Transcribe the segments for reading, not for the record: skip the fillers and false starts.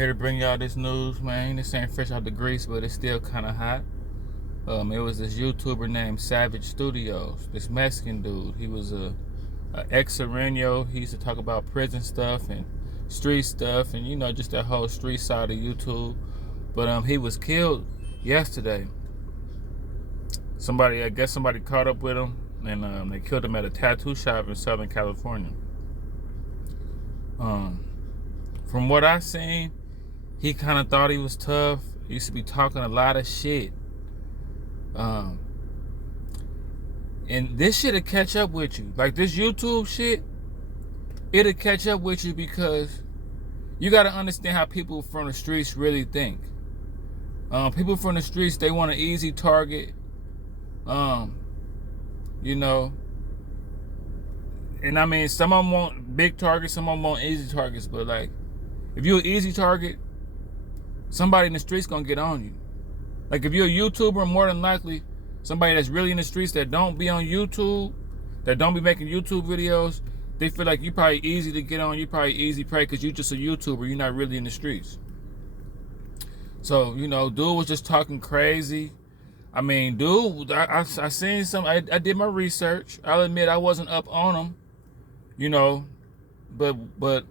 here to bring y'all this news, man. This ain't fresh out the grease, but it's still kind of hot. It was this YouTuber named Savage Studios, this Mexican dude. He was a ex-Sereno. He used to talk about prison stuff and street stuff and, just that whole street side of YouTube. But he was killed yesterday. I guess somebody caught up with him, and they killed him at a tattoo shop in Southern California. From what I seen, he kind of thought he was tough. He used to be talking a lot of shit. And this shit'll catch up with you. Like this YouTube shit, it'll catch up with you because you got to understand how people from the streets really think. People from the streets, they want an easy target. And I mean, some of them want big targets, some of them want easy targets. But like, if you're an easy target, somebody in the streets gonna get on you. Like if you're a YouTuber, more than likely, somebody that's really in the streets that don't be on YouTube, that don't be making YouTube videos, they feel like you probably easy to get on, you probably easy prey because you just a YouTuber, you're not really in the streets. So, dude was just talking crazy. I mean, dude, I seen some, I did my research. I'll admit I wasn't up on him, but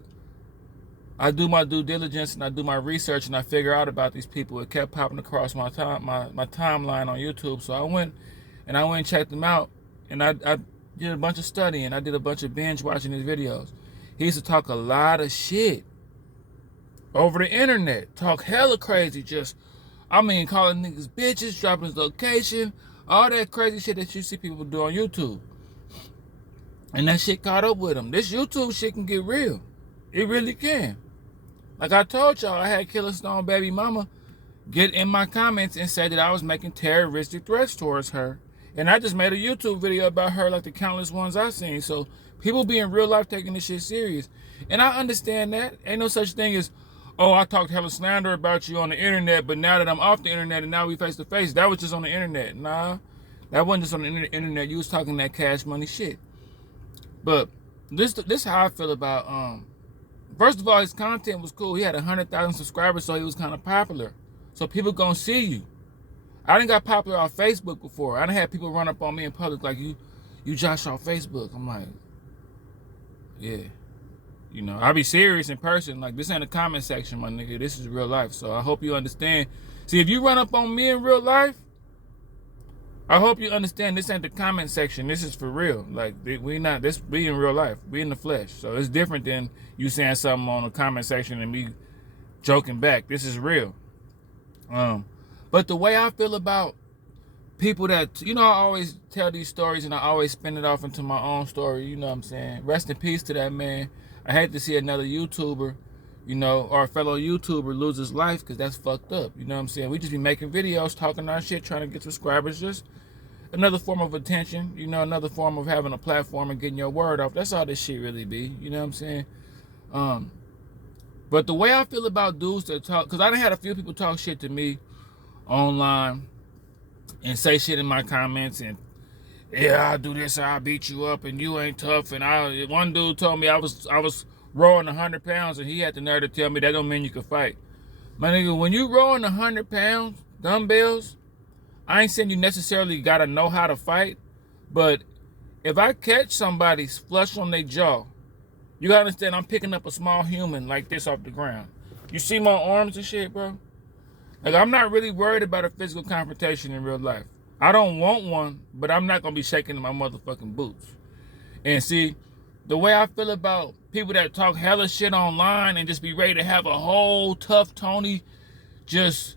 I do my due diligence and I do my research and I figure out about these people. It kept popping across my timeline on YouTube. So I went and checked them out, and I did a bunch of studying. I did a bunch of binge watching his videos. He used to talk a lot of shit over the internet. Talk hella crazy, calling niggas bitches, dropping his location, all that crazy shit that you see people do on YouTube. And that shit caught up with him. This YouTube shit can get real. It really can. Like I told y'all, I had Killer Stone baby mama get in my comments and say that I was making terroristic threats towards her. And I just made a YouTube video about her like the countless ones I've seen. So people be in real life taking this shit serious. And I understand that. Ain't no such thing as, oh, I talked hella slander about you on the internet, but now that I'm off the internet and now we face to face, that was just on the internet. Nah, that wasn't just on the internet. You was talking that cash money shit. But this how I feel about, first of all, his content was cool. He had 100,000 subscribers, so he was kind of popular. So people gonna see you. I done got popular on Facebook before. I done had people run up on me in public like, you Josh on Facebook. I'm like, yeah. I be serious in person. Like, this ain't a comment section, my nigga. This is real life. So I hope you understand. See, if you run up on me in real life, I hope you understand this ain't the comment section. This is for real. Like, we in real life. We in the flesh. So it's different than you saying something on the comment section and me joking back. This is real. But the way I feel about people that, I always tell these stories and I always spin it off into my own story. You know what I'm saying? Rest in peace to that man. I hate to see another YouTuber, or a fellow YouTuber lose his life because that's fucked up. You know what I'm saying? We just be making videos, talking our shit, trying to get subscribers. Just another form of attention, another form of having a platform and getting your word off. That's all this shit really be. You know what I'm saying? But the way I feel about dudes that talk, because I done had a few people talk shit to me online and say shit in my comments and, yeah, I'll do this, I'll beat you up, and you ain't tough. And one dude told me I was rowing 100 pounds, and he had the nerve to tell me that don't mean you can fight. My nigga, when you rowing 100 pounds, dumbbells, I ain't saying you necessarily gotta know how to fight, but if I catch somebody flush on their jaw, you gotta understand I'm picking up a small human like this off the ground. You see my arms and shit, bro? Like, I'm not really worried about a physical confrontation in real life. I don't want one, but I'm not gonna be shaking in my motherfucking boots. And see, the way I feel about people that talk hella shit online and just be ready to have a whole tough Tony, just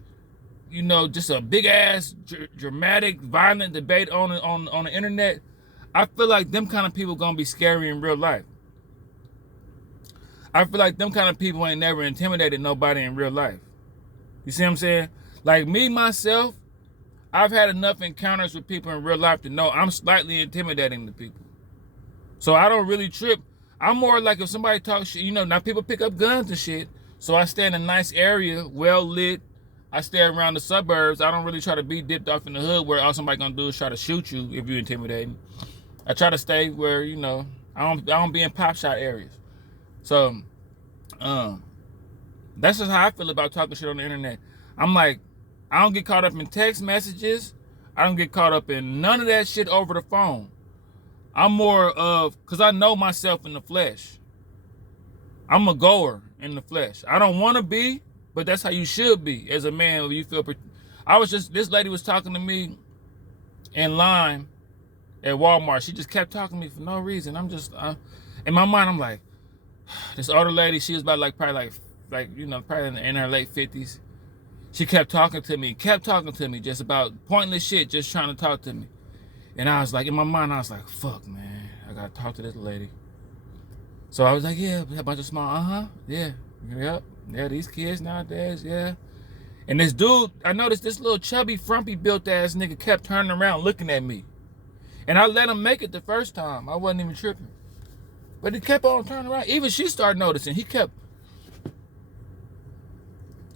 a big ass dramatic, violent debate on the internet. I feel like them kind of people gonna be scary in real life. I feel like them kind of people ain't never intimidated nobody in real life. You see what I'm saying? Like me, myself, I've had enough encounters with people in real life to know I'm slightly intimidating to people. So I don't really trip. I'm more like if somebody talks shit, now people pick up guns and shit. So I stay in a nice area, well lit. I stay around the suburbs. I don't really try to be dipped off in the hood where all somebody gonna do is try to shoot you if you're intimidating. I try to stay where, I don't be in pop shot areas. So, That's just how I feel about talking shit on the internet. I'm like, I don't get caught up in text messages. I don't get caught up in none of that shit over the phone. I'm more of, because I know myself in the flesh. I'm a goer in the flesh. I don't want to be, but that's how you should be as a man. You feel. This lady was talking to me in line at Walmart. She just kept talking to me for no reason. In my mind, I'm like, this older lady, she was about probably probably in her late 50s. She kept talking to me just about pointless shit, just trying to talk to me. And I was like, in my mind, I was like, fuck, man, I gotta talk to this lady. So I was like, yeah, a bunch of small, yeah, these kids nowadays, yeah. And this dude, I noticed this little chubby, frumpy built ass nigga kept turning around looking at me. And I let him make it the first time. I wasn't even tripping. But he kept on turning around. Even she started noticing. He kept.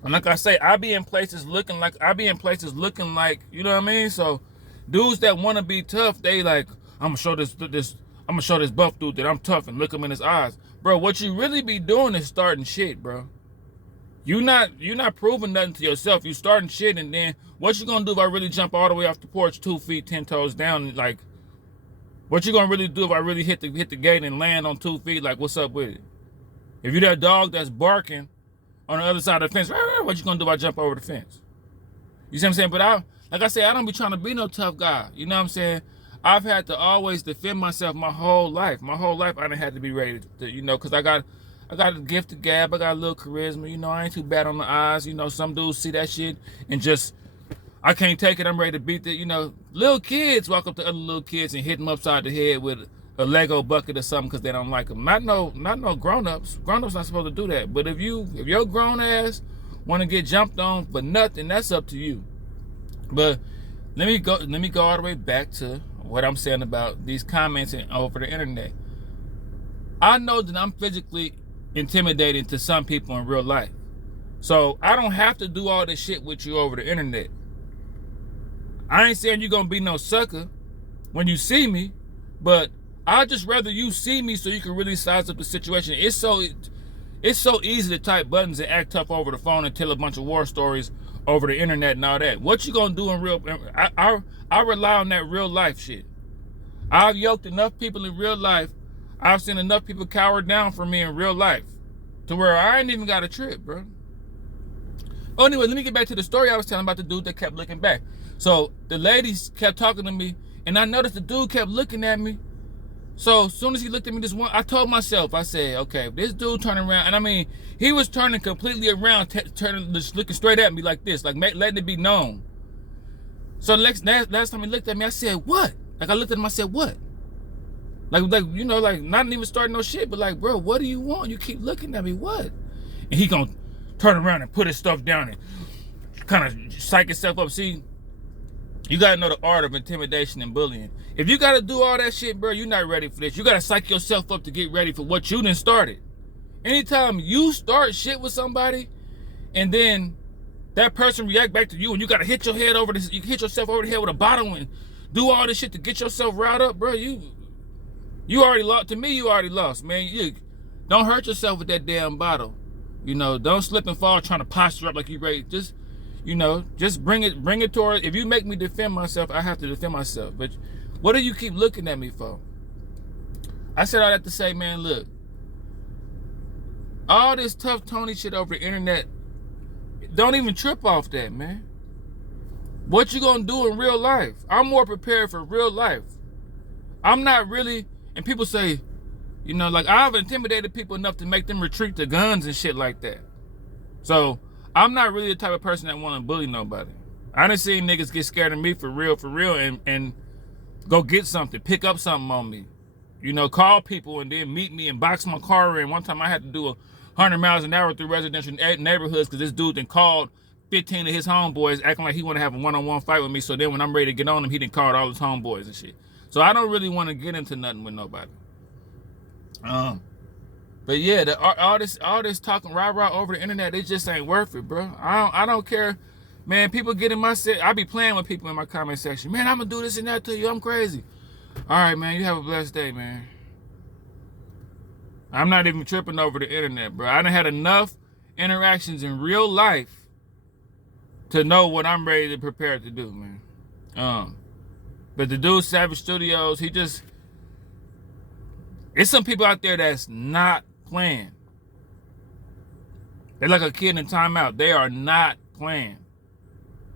And like I say, I be in places looking like, you know what I mean? So dudes that want to be tough, they like, I'm gonna show this buff dude that I'm tough and look him in his eyes. Bro, what you really be doing is starting shit, bro. You're not proving nothing to yourself. You starting shit, and then what you gonna do if I really jump all the way off the porch 2 feet, 10 toes down? Like, what you gonna really do if I really hit the gate and land on 2 feet? Like, what's up with it? If you're that dog that's barking on the other side of the fence, what you gonna do if I jump over the fence? You see what I'm saying? But like I said, I don't be trying to be no tough guy. You know what I'm saying? I've had to always defend myself my whole life. My whole life, I didn't have to be ready to, because I got a gift of gab. I got a little charisma. I ain't too bad on the eyes. Some dudes see that shit and just, I can't take it. I'm ready to beat the, little kids walk up to other little kids and hit them upside the head with a Lego bucket or something because they don't like them. Not no grown-ups. Grown-ups not supposed to do that. But if your grown ass want to get jumped on for nothing, that's up to you. But let me go all the way back to what I'm saying about these comments over the internet. I know that I'm physically intimidating to some people in real life. So I don't have to do all this shit with you over the internet. I ain't saying you're gonna be no sucker when you see me, but I'd just rather you see me so you can really size up the situation. It's so easy to type buttons and act tough over the phone and tell a bunch of war stories over the internet and all that. What you gonna do in real? I rely on that real life shit. I've yoked enough people in real life. I've seen enough people cower down for me in real life to where I ain't even got a trip, bro. Oh, anyway, let me get back to the story I was telling about the dude that kept looking back. So the ladies kept talking to me, and I noticed the dude kept looking at me. So as soon as he looked at me I told myself, I said, okay, if this dude turning around, and I mean, he was turning completely around, just looking straight at me like this, like letting it be known. So last time he looked at me, I said, what? Like I looked at him, I said, what? Like not even starting no shit, but like, bro, what do you want? You keep looking at me, what? And he gonna turn around and put his stuff down and kind of psych himself up. See, you gotta know the art of intimidation and bullying. If you gotta do all that shit, bro, you're not ready for this. You gotta psych yourself up to get ready for what you done started. Anytime you start shit with somebody, and then that person react back to you, and you gotta hit yourself over the head with a bottle and do all this shit to get yourself riled up, bro. You already lost. To me, you already lost, man. You don't hurt yourself with that damn bottle. Don't slip and fall trying to posture up like you ready. Just bring it toward. If you make me defend myself, I have to defend myself. But what do you keep looking at me for? I said all that to say, man, look, all this tough Tony shit over the internet, don't even trip off that, man. What you gonna do in real life? I'm more prepared for real life. I'm not really, and people say, like I've intimidated people enough to make them retreat to guns and shit like that. So I'm not really the type of person that want to bully nobody. I done seen niggas get scared of me for real, and go get something, pick up something on me. Call people and then meet me and box my car in. One time I had to do 100 miles an hour through residential neighborhoods because this dude then called 15 of his homeboys acting like he want to have a one-on-one fight with me. So then when I'm ready to get on him, he done called all his homeboys and shit. So I don't really want to get into nothing with nobody. But yeah, all this talking rah-rah over the internet, it just ain't worth it, bro. I don't care. Man, people get in my set. I be playing with people in my comment section. Man, I'm gonna do this and that to you. I'm crazy. All right, man, you have a blessed day, man. I'm not even tripping over the internet, bro. I done had enough interactions in real life to know what I'm ready to prepare to do, man. But the dude, Savage Studios, it's some people out there that's not playing. They're like a kid in timeout. They are not playing.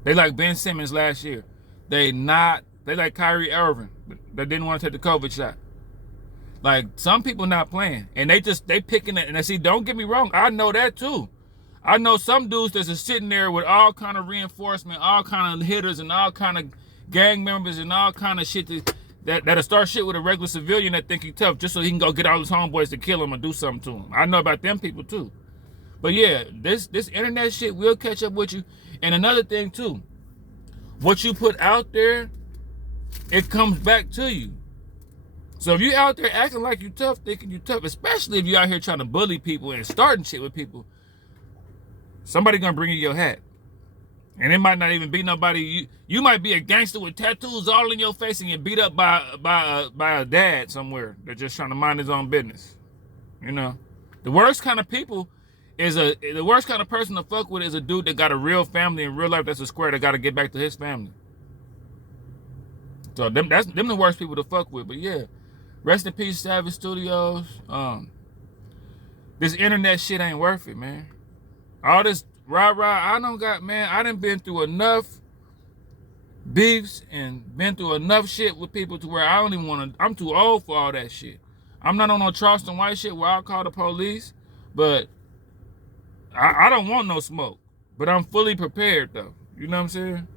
They like Ben Simmons last year. They like Kyrie Irving that didn't want to take the COVID shot. Like, some people not playing. And they picking it. And I see, don't get me wrong, I know that too. I know some dudes that's just sitting there with all kind of reinforcement, all kind of hitters and all kind of gang members and all kind of shit that'll start shit with a regular civilian that think he tough just so he can go get all his homeboys to kill him or do something to him. I know about them people too. But yeah, this internet shit will catch up with you. And another thing too, what you put out there, it comes back to you. So if you out there acting like you tough, thinking you tough, especially if you out here trying to bully people and starting shit with people, somebody gonna bring you your hat. And it might not even be nobody. You might be a gangster with tattoos all in your face and get beat up by a dad somewhere that's just trying to mind his own business. You know, the worst kind of person to fuck with is a dude that got a real family in real life that's a square that got to get back to his family. So them the worst people to fuck with. But yeah, rest in peace, Savage Studios. This internet shit ain't worth it, man. All this rah-rah, I done been through enough beefs and been through enough shit with people to where I don't even want to, I'm too old for all that shit. I'm not on no Charleston White shit where I'll call the police, but I don't want no smoke. But I'm fully prepared though. You know what I'm saying?